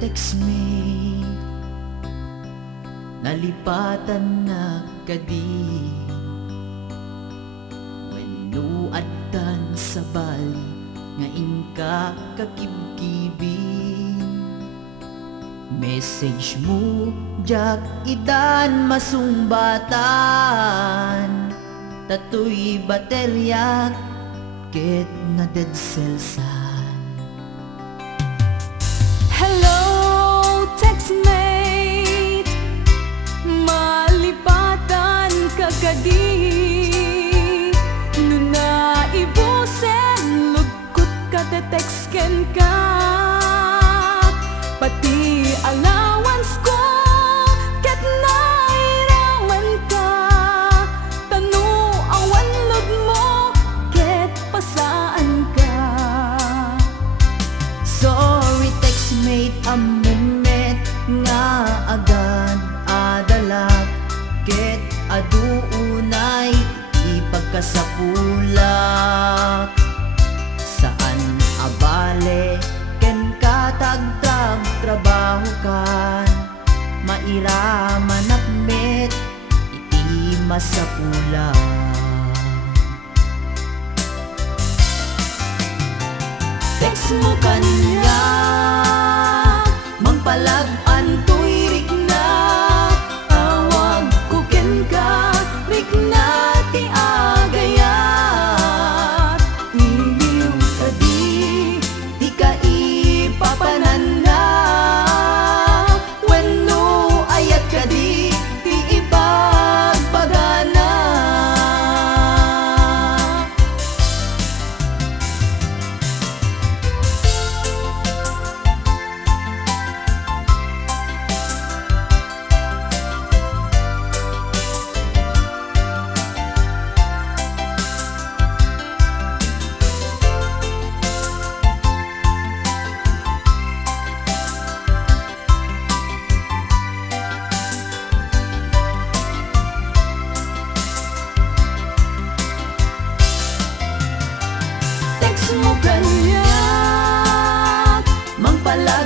text me, nalipatan na kadi. Wenno addan sa bali nga inka kakibkibin. Message mo jak idan masumbatan, tatoy baterya ket na dead cellsan. Hello, textmate, malipatan ka kadi. Nuna ibusen, lugkot ka te-textken ka. Pati allowance ko, ket nairaman ka. Tanu awan log mo, ket pasaan ka. Sorry textmate, amumet nga agad adalag, ket aduunay ipagkasapulak. Saan abale ken katagtag trabaho kan, mairaman akmet iti masapulak. Text mo kanya, mangpalag-an to'y rikna. Tawag ko ken ka, rikna ti agayat. Iliw ka di ka ipapananda. Wenno ayat ka di ipagpagana. Text mo kanya, mangpalag